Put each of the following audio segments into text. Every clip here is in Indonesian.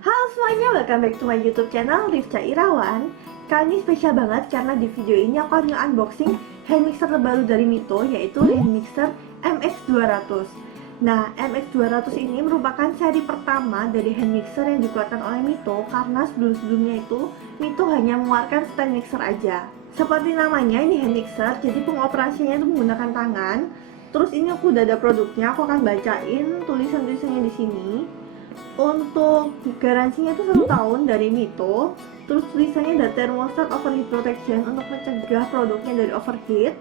Halo semuanya, welcome back to my YouTube channel Rifca Irawan. Kali ini spesial banget karena di video ini aku akan unboxing hand mixer terbaru dari Mito, yaitu hand mixer MX200. Nah, MX200 ini merupakan seri pertama dari hand mixer yang dikeluarkan oleh Mito, karena sebelum-sebelumnya itu Mito hanya mengeluarkan stand mixer aja. Seperti namanya, ini hand mixer, jadi pengoperasiannya itu menggunakan tangan. Terus ini aku udah ada produknya, aku akan bacain tulisan-tulisannya di sini. Untuk garansinya itu 1 tahun dari Mito. Terus tulisannya ada thermostat overheat protection untuk mencegah produknya dari overheat.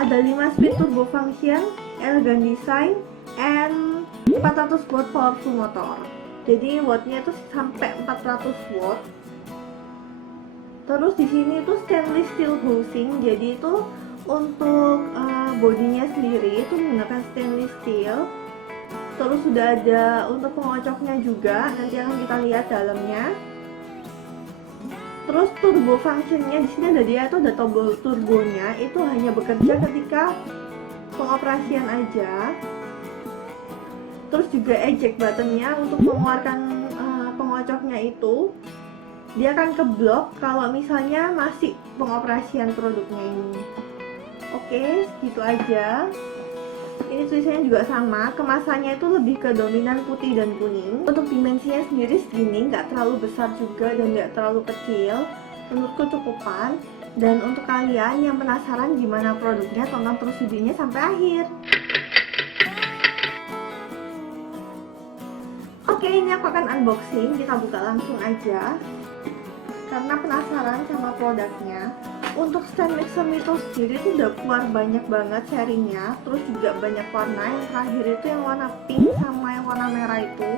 Ada 5 speed turbo function, elegan design, and 400 watt powerful motor. Jadi wattnya itu sampai 400 watt. Terus di sini itu stainless steel housing. Jadi itu untuk bodinya sendiri itu menggunakan stainless steel. Terus sudah ada untuk pengocoknya juga, nanti akan kita lihat dalamnya. Terus turbo functionnya di sini ada, dia itu ada tombol turbonya, itu hanya bekerja ketika pengoperasian aja. Terus juga eject buttonnya untuk mengeluarkan pengocoknya itu, dia akan keblok kalau misalnya masih pengoperasian produknya ini. Oke, segitu aja. Ini tulisannya juga sama, kemasannya itu lebih ke dominan putih dan kuning. Untuk dimensinya sendiri segini, nggak terlalu besar juga dan nggak terlalu kecil. Menurutku cukupan. Dan untuk kalian yang penasaran gimana produknya, tonton terus videonya sampai akhir. Oke, ini aku akan unboxing, kita buka langsung aja karena penasaran sama produknya. Untuk stand mixer Mito sendiri itu udah keluar banyak banget serinya, terus juga banyak warna. Yang terakhir itu yang warna pink sama yang warna merah itu.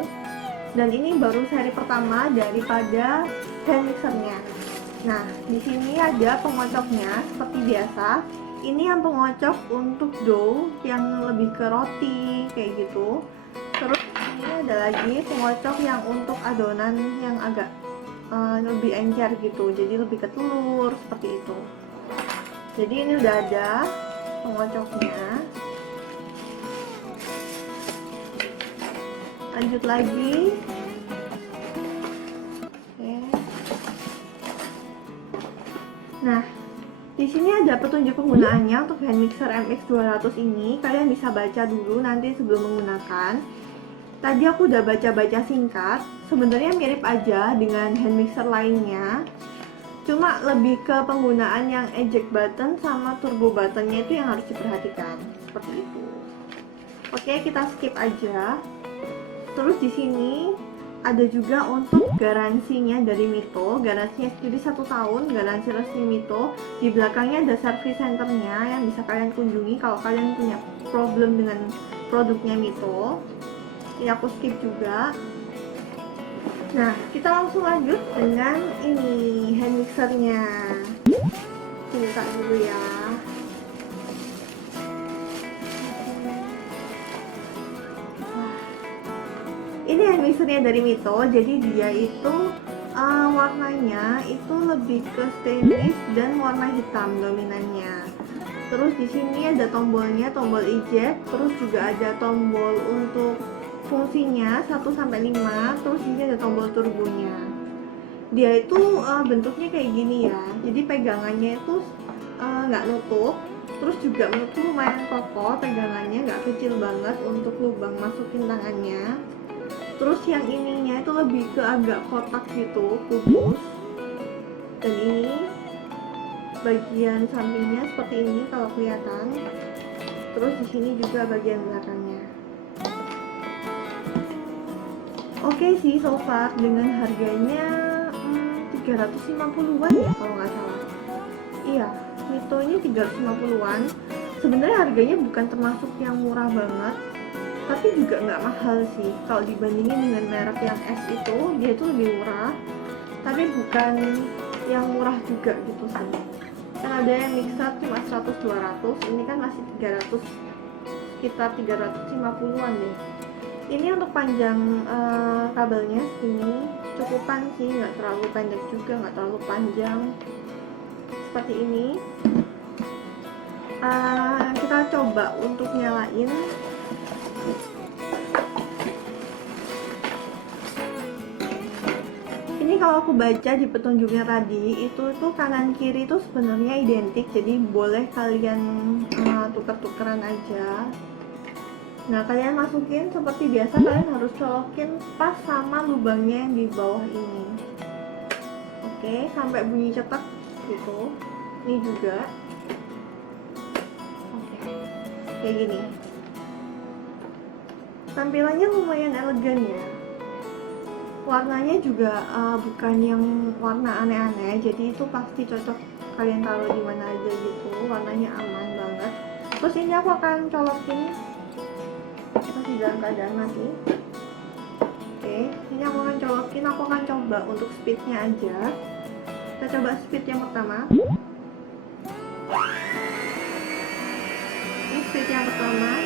Dan ini baru seri pertama daripada hand mixernya. Nah, di sini ada pengocoknya seperti biasa. Ini yang pengocok untuk dough yang lebih ke roti kayak gitu. Terus ini ada lagi pengocok yang untuk adonan yang agak lebih encer gitu, jadi lebih ke telur seperti itu. Jadi ini udah ada pengocoknya. Lanjut lagi. Oke. Nah, di sini ada petunjuk penggunaannya untuk hand mixer MX200 ini. Kalian bisa baca dulu nanti sebelum menggunakan. Tadi aku udah baca-baca singkat, sebenarnya mirip aja dengan hand mixer lainnya, cuma lebih ke penggunaan yang eject button sama turbo buttonnya itu yang harus diperhatikan, seperti itu. Oke, kita skip aja. Terus di sini ada juga untuk garansinya dari Mito, garansinya sendiri 1 tahun, garansi resmi Mito. Di belakangnya ada service centernya yang bisa kalian kunjungi kalau kalian punya problem dengan produknya Mito. Ini aku skip juga. Nah, kita langsung lanjut dengan ini hand mixernya. Buka dulu ya. Ini hand mixernya dari Mito. Jadi dia itu warnanya itu lebih ke stainless dan warna hitam dominannya. Terus di sini ada tombolnya, tombol eject. Terus juga ada tombol untuk fungsinya 1-5, terus ini ada tombol turbonya. Dia itu bentuknya kayak gini ya, jadi pegangannya itu nggak nutup. Terus juga menurutku lumayan kokoh, pegangannya nggak kecil banget untuk lubang masukin tangannya. Terus yang ininya itu lebih ke agak kotak gitu, kubus. Dan ini bagian sampingnya seperti ini kalau kelihatan. Terus di sini juga bagian belakangnya. Oke sih, so far dengan harganya 350-an ya kalau nggak salah. Iya, Mito ini 350-an. Sebenarnya harganya bukan termasuk yang murah banget, tapi juga nggak mahal sih. Kalau dibandingin dengan merek yang S itu, dia itu lebih murah, tapi bukan yang murah juga gitu sih. Kan ada yang mixer cuma 100-200, ini kan masih 300, sekitar 350-an deh. Ini untuk panjang kabelnya segini, cukupan sih, nggak terlalu pendek juga, nggak terlalu panjang. Seperti ini. Kita coba untuk nyalain. sini kalau aku baca di petunjuknya tadi itu tuh kanan kiri itu sebenarnya identik, jadi boleh kalian tuker-tukeran aja. Nah, kalian masukin seperti biasa, kalian harus colokin pas sama lubangnya yang di bawah ini. Oke, sampai bunyi cetak gitu. Ini juga. Oke, kayak gini. Tampilannya lumayan elegan ya. Warnanya juga bukan yang warna aneh-aneh, jadi itu pasti cocok kalian taruh di mana aja gitu. Warnanya aman banget. Terus ini aku akan colokin masih dalam keadaan mati. Oke, ini aku akan colokin. Aku akan coba untuk speednya aja. Kita coba speed yang pertama. Ini speed yang pertama.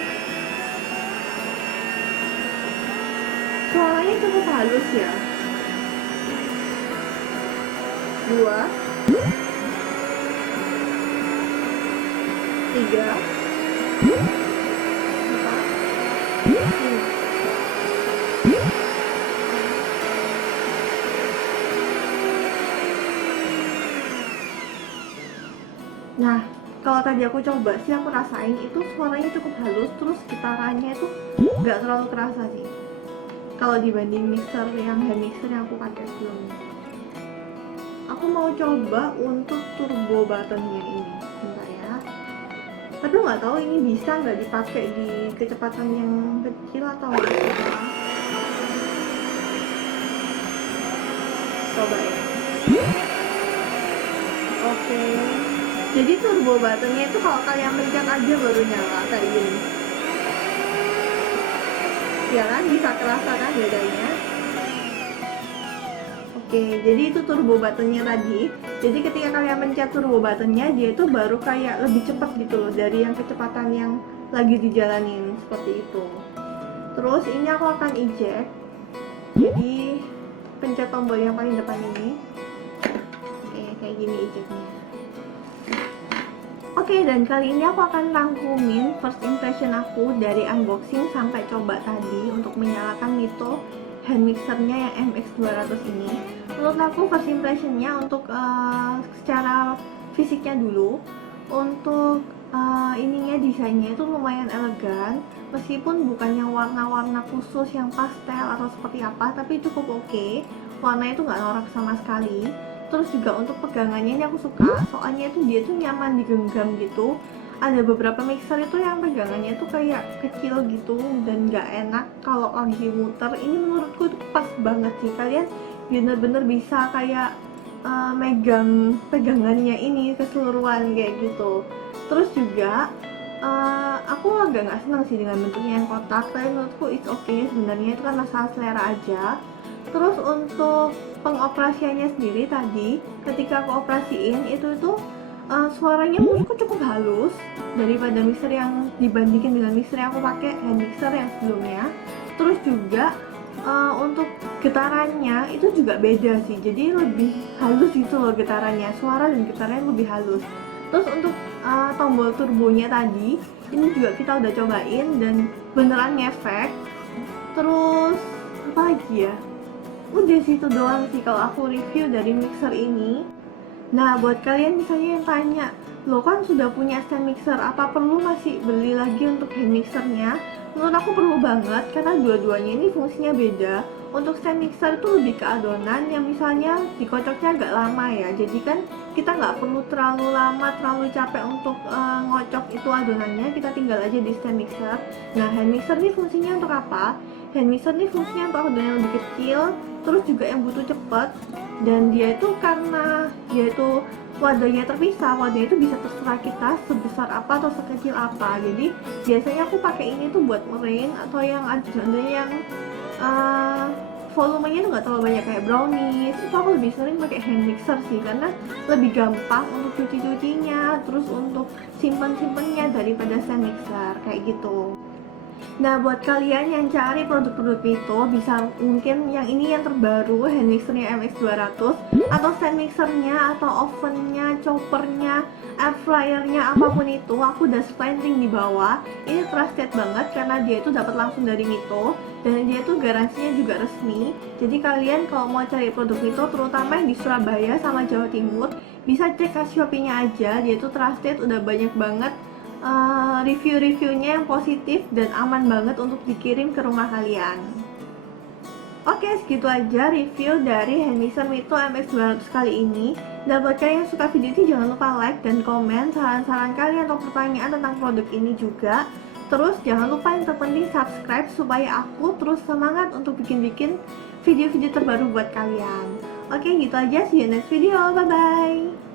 Suaranya cukup halus ya. 2 3 4 5. Nah, kalau tadi aku coba sih, aku rasain itu suaranya cukup halus, terus gitarannya itu nggak terlalu kerasa sih kalau dibanding mixer yang hand mixer yang aku pakai sebelumnya. Aku mau coba untuk turbo buttonnya ini, bentar ya. Tapi nggak tahu ini bisa nggak dipakai di kecepatan yang kecil atau apa. Coba ya. Oke. Jadi turbo buttonnya itu kalau kalian pencet aja baru nyala kayak gini. Ya kan, bisa kerasa kan bedanya. Oke, jadi itu turbo buttonnya tadi. Jadi ketika kalian pencet turbo buttonnya, dia itu baru kayak lebih cepat gitu loh dari yang kecepatan yang lagi dijalanin, seperti itu. Terus ini aku akan eject. Jadi pencet tombol yang paling depan ini. Oke, kayak gini ejectnya. Oke, dan kali ini aku akan rangkumin first impression aku dari unboxing sampai coba tadi untuk menyalakan Mito hand mixernya yang MX200 ini. Menurut aku first impressionnya untuk secara fisiknya dulu, untuk ininya desainnya itu lumayan elegan, meskipun bukan yang warna-warna khusus yang pastel atau seperti apa, tapi cukup oke. Warna itu nggak norak sama sekali. Terus juga untuk pegangannya ini aku suka, soalnya itu dia tuh nyaman digenggam gitu. Ada beberapa mixer itu yang pegangannya tuh kayak kecil gitu dan nggak enak kalau lagi muter. Ini menurutku tuh pas banget sih, kalian bener-bener bisa kayak megang pegangannya ini keseluruhan kayak gitu. Terus juga aku agak nggak senang sih dengan bentuknya yang kotak, tapi menurutku it's okay, sebenarnya itu kan masalah selera aja. Terus untuk pengoperasiannya sendiri tadi, ketika aku operasiin itu suaranya menurutku cukup halus daripada mixer yang dibandingin dengan mixer yang aku pakai hand mixer yang sebelumnya. Terus juga untuk getarannya itu juga beda sih, jadi lebih halus gitu loh getarannya, suara dan getarannya lebih halus. Terus untuk tombol turbonya tadi, ini juga kita udah cobain dan beneran ngefek. Terus apa lagi ya? Udah sih, itu doang sih kalau aku review dari mixer ini. Nah, buat kalian misalnya yang tanya, lo kan sudah punya stand mixer, apa perlu masih beli lagi untuk hand mixernya? Menurut aku perlu banget, karena dua-duanya ini fungsinya beda. Untuk stand mixer itu lebih ke adonan yang misalnya dikocoknya agak lama ya, jadi kan kita nggak perlu terlalu lama, terlalu capek untuk ngocok itu adonannya, kita tinggal aja di stand mixer. Nah, hand mixer ini fungsinya untuk apa? Hand mixer ini fungsinya untuk adonan yang lebih kecil, terus juga yang butuh cepet, dan dia itu karena dia itu wadahnya terpisah, wadahnya itu bisa terserah kita sebesar apa atau sekecil apa. Jadi biasanya aku pakai ini tuh buat meringue atau yang ada yang volumenya tuh nggak terlalu banyak kayak brownies. Itu aku lebih sering pakai hand mixer sih, karena lebih gampang untuk cuci-cucinya, terus untuk simpen-simpennya daripada stand mixer kayak gitu. Nah, buat kalian yang cari produk-produk Mito, bisa mungkin yang ini yang terbaru, hand mixernya MX200, atau stand mixernya, atau ovennya, choppernya, air fryernya, apapun itu, aku udah sertain link di bawah. Ini trusted banget karena dia itu dapat langsung dari Mito. dan dia tuh garansinya juga resmi. Jadi kalian kalau mau cari produk itu, terutama yang di Surabaya sama Jawa Timur, bisa cek ke Shopee-nya aja. Dia tuh trusted, udah banyak banget review-reviewnya yang positif dan aman banget untuk dikirim ke rumah kalian. Oke, segitu aja review dari hand mixer Mito MX200 kali ini. Dan buat kalian yang suka video ini, jangan lupa like dan komen saran-saran kalian atau pertanyaan tentang produk ini juga. Terus jangan lupa yang terpenting subscribe supaya aku terus semangat untuk bikin-bikin video-video terbaru buat kalian. Oke, gitu aja. See you next video. Bye-bye.